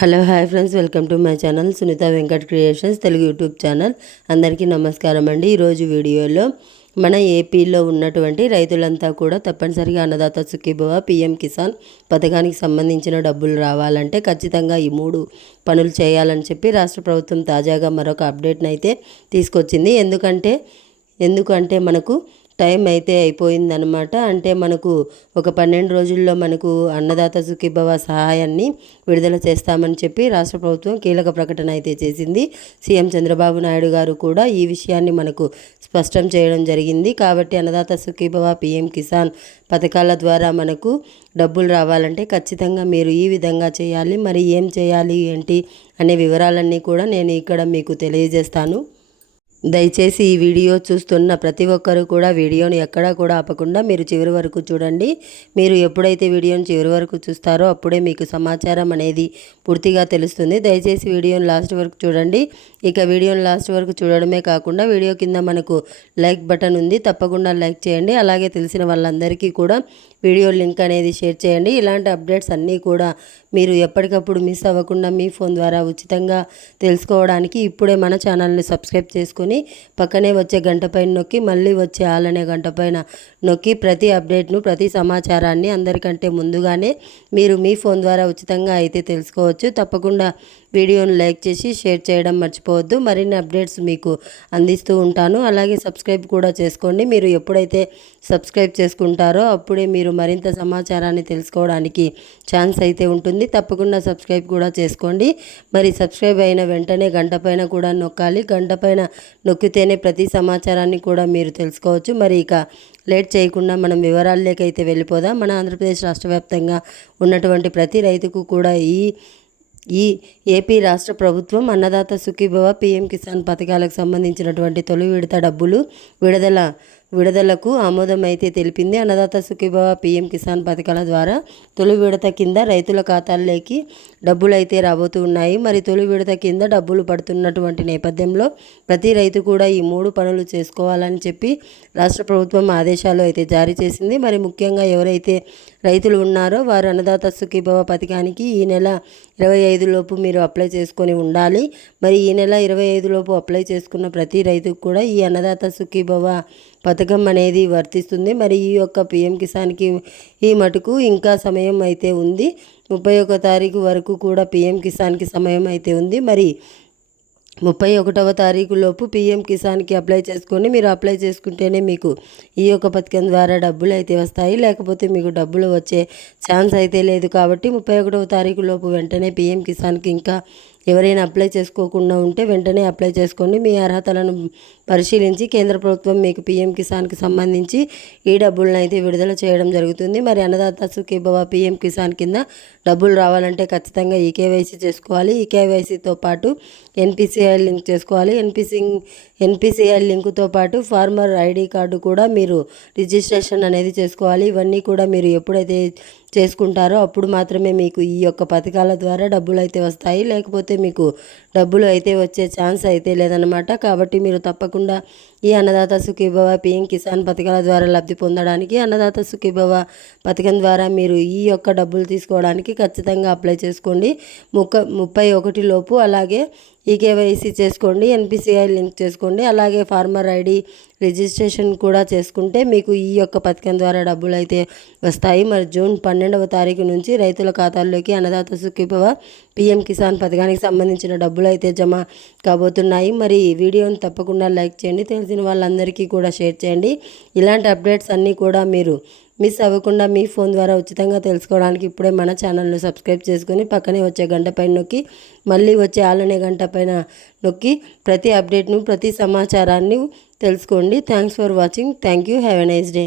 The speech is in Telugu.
Hello hi friends. Welcome to my channel Sunitha Venkat creations Telugu YouTube channel. అందరికీ నమస్కారం అండి. ఈరోజు వీడియోలో మన ఏపీలో ఉన్నటువంటి రైతులంతా కూడా తప్పనిసరిగా అన్నదాత సుఖీభవ పిఎం కిసాన్ పథకానికి సంబంధించిన డబ్బులు రావాలంటే ఖచ్చితంగా ఈ మూడు పనులు చేయాలని చెప్పి రాష్ట్ర ప్రభుత్వం తాజాగా మరొక అప్డేట్ని అయితే తీసుకొచ్చింది. ఎందుకంటే ఎందుకంటే మనకు టైం అయితే అయిపోయిందనమాట అంటే మనకు ఒక పన్నెండు రోజుల్లో మనకు అన్నదాత సుఖీభవ సహాయాన్ని విడుదల చేస్తామని చెప్పి రాష్ట్ర ప్రభుత్వం కీలక ప్రకటన అయితే చేసింది. సీఎం చంద్రబాబు నాయుడు గారు కూడా ఈ విషయాన్ని మనకు స్పష్టం చేయడం జరిగింది. కాబట్టి అన్నదాత సుఖీభవ పిఎం కిసాన్ పథకాల ద్వారా మనకు డబ్బులు రావాలంటే ఖచ్చితంగా మీరు ఈ విధంగా చేయాలి మరి ఏం చేయాలి ఏంటి అనే వివరాలన్నీ కూడా నేను ఇక్కడ మీకు తెలియజేస్తాను. దయచేసి ఈ వీడియో చూస్తున్న ప్రతి ఒక్కరు కూడా వీడియోని ఎక్కడా కూడా ఆపకుండా మీరు చివరి వరకు చూడండి. మీరు ఎప్పుడైతే వీడియోని చివరి వరకు చూస్తారో అప్పుడే మీకు సమాచారం అనేది పూర్తిగా తెలుస్తుంది. దయచేసి వీడియోని లాస్ట్ వరకు చూడండి. ఇక వీడియోని లాస్ట్ వరకు చూడడమే కాకుండా వీడియో కింద మనకు లైక్ బటన్ ఉంది. తప్పకుండా లైక్ చేయండి. అలాగే తెలిసిన వాళ్ళందరికీ కూడా వీడియో లింక్ అనేది షేర్ చేయండి. ఇలాంటి అప్డేట్స్ అన్నీ కూడా మీరు ఎప్పటికప్పుడు మిస్ అవ్వకుండా మీ ఫోన్ ద్వారా ఉచితంగా తెలుసుకోవడానికి ఇప్పుడే మన ఛానల్ని సబ్స్క్రైబ్ చేసుకొని పక్కనే వచ్చే గంట పైన నొక్కి మళ్ళీ వచ్చే ఆలనే గంట పైన నొక్కి ప్రతి అప్డేట్ను ప్రతి సమాచారాన్ని అందరికంటే ముందుగానే మీరు మీ ఫోన్ ద్వారా ఉచితంగా అయితే తెలుసుకోవచ్చు. తప్పకుండా వీడియోను లైక్ చేసి షేర్ చేయడం మర్చిపోవద్దు. మరిన్ని అప్డేట్స్ మీకు అందిస్తూ ఉంటాను. అలాగే సబ్స్క్రైబ్ కూడా చేసుకోండి. మీరు ఎప్పుడైతే సబ్స్క్రైబ్ చేసుకుంటారో అప్పుడే మీరు మరింత సమాచారాన్ని తెలుసుకోవడానికి ఛాన్స్ అయితే ఉంటుంది. తప్పకుండా సబ్స్క్రైబ్ కూడా చేసుకోండి. మరి సబ్స్క్రైబ్ అయిన వెంటనే గంట పైన కూడా నొక్కాలి. గంట పైన నొక్కితేనే ప్రతి సమాచారాన్ని కూడా మీరు తెలుసుకోవచ్చు. మరి ఇక లేట్ చేయకుండా మనం వివరాల్లోకైతే వెళ్ళిపోదాం. మన ఆంధ్రప్రదేశ్ రాష్ట్ర వ్యాప్తంగా ఉన్నటువంటి ప్రతి రైతుకు కూడా ఈ ఈ ఏపీ రాష్ట్ర ప్రభుత్వం అన్నదాత సుఖీభవ పీఎం కిసాన్ పథకాలకు సంబంధించినటువంటి తొలి విడత డబ్బులు విడుదల విడుదలకు ఆమోదం అయితే తెలిపింది. అన్నదాత సుఖీభవ పీఎం కిసాన్ పథకాల ద్వారా తొలి విడత కింద రైతుల ఖాతాల్లోకి డబ్బులు అయితే రాబోతున్నాయి మరి తొలి విడత కింద డబ్బులు పడుతున్నటువంటి నేపథ్యంలో ప్రతి రైతు కూడా ఈ మూడు పనులు చేసుకోవాలని చెప్పి రాష్ట్ర ప్రభుత్వం ఆదేశాలు అయితే జారీ చేసింది. మరి ముఖ్యంగా ఎవరైతే రైతులు ఉన్నారో వారు అన్నదాత సుఖీభవ పథకానికి ఈ నెల ఇరవై ఐదు లోపు మీరు అప్లై చేసుకొని ఉండాలి. మరి ఈ నెల ఇరవై ఐదు లోపు అప్లై చేసుకున్న ప్రతి రైతుకు కూడా ఈ అన్నదాత సుఖీభవ పథకం అనేది వర్తిస్తుంది. మరి ఈ యొక్క పిఎం కిసాన్కి ఈ మటుకు ఇంకా సమయం అయితే ఉంది. ముప్పై ఒక తారీఖు వరకు కూడా పిఎం కిసాన్కి సమయం అయితే ఉంది. మరి ముప్పై ఒకటవ తారీఖు లోపు పిఎం కిసాన్కి అప్లై చేసుకొని మీరు అప్లై చేసుకుంటేనే మీకు ఈ యొక్క పథకం ద్వారా డబ్బులు అయితే వస్తాయి. లేకపోతే మీకు డబ్బులు వచ్చే ఛాన్స్ అయితే లేదు. కాబట్టి ముప్పై ఒకటవ తారీఖు లోపు వెంటనే పిఎం కిసాన్కి ఇంకా ఎవరైనా అప్లై చేసుకోకుండా ఉంటే వెంటనే అప్లై చేసుకోండి. మీ అర్హతలను పరిశీలించి కేంద్ర ప్రభుత్వం మీకు పీఎం కిసాన్కి సంబంధించి ఈ డబ్బులను అయితే విడుదల చేయడం జరుగుతుంది. మరి అన్నదాత సుఖీభవ పీఎం కిసాన్ కింద డబ్బులు రావాలంటే ఖచ్చితంగా ఈకేవైసీ చేసుకోవాలి. ఈకేవైసీతో పాటు ఎన్పిసిఐ లింక్ చేసుకోవాలి. ఎన్పిసి ఎన్పిసిఐ లింకుతో పాటు ఫార్మర్ ఐడి కార్డు కూడా మీరు రిజిస్ట్రేషన్ అనేది చేసుకోవాలి. ఇవన్నీ కూడా మీరు ఎప్పుడైతే చేసుకుంటారో అప్పుడు మాత్రమే మీకు ఈ యొక్క పథకాల ద్వారా డబ్బులు అయితే వస్తాయి. లేకపోతే మీకు డబ్బులు అయితే వచ్చే ఛాన్స్ అయితే లేదనమాట కాబట్టి మీరు తప్పకుండా ఈ అన్నదాత సుఖీభవ పిఎం కిసాన్ పథకాల ద్వారా లబ్ధి పొందడానికి అన్నదాత సుఖీభవ పథకం ద్వారా మీరు ఈ యొక్క డబ్బులు తీసుకోవడానికి ఖచ్చితంగా అప్లై చేసుకోండి. ముక్క ముప్పై ఒకటి లోపు అలాగే ఈకేవైసీ చేసుకోండి ఎన్పిసిఐ లింక్ చేసుకోండి. అలాగే ఫార్మర్ ఐడి రిజిస్ట్రేషన్ కూడా చేసుకుంటే మీకు ఈ యొక్క పథకం ద్వారా డబ్బులు అయితే వస్తాయి. మరి జూన్ పన్నెండవ తారీఖు నుంచి రైతుల ఖాతాల్లోకి అన్నదాత సుఖీభవ పిఎం కిసాన్ పథకానికి సంబంధించిన డబ్బులు అయితే జమ కాబోతున్నాయి. మరి వీడియోని తప్పకుండా లైక్ చేయండి తెలిసిన వాళ్ళందరికీ కూడా షేర్ చేయండి. ఇలాంటి అప్డేట్స్ అన్నీ కూడా మీరు మిస్ అవ్వకుండా మీ ఫోన్ ద్వారా ఉచితంగా తెలుసుకోవడానికి ఇప్పుడే మన ఛానల్ను సబ్స్క్రైబ్ చేసుకొని పక్కనే వచ్చే గంట పైన నొక్కి మళ్ళీ వచ్చే ఆలనే గంట పైన నొక్కి ప్రతి అప్డేట్ను ప్రతి సమాచారాన్ని తెలుసుకోండి. Thanks for watching thank you have a nice day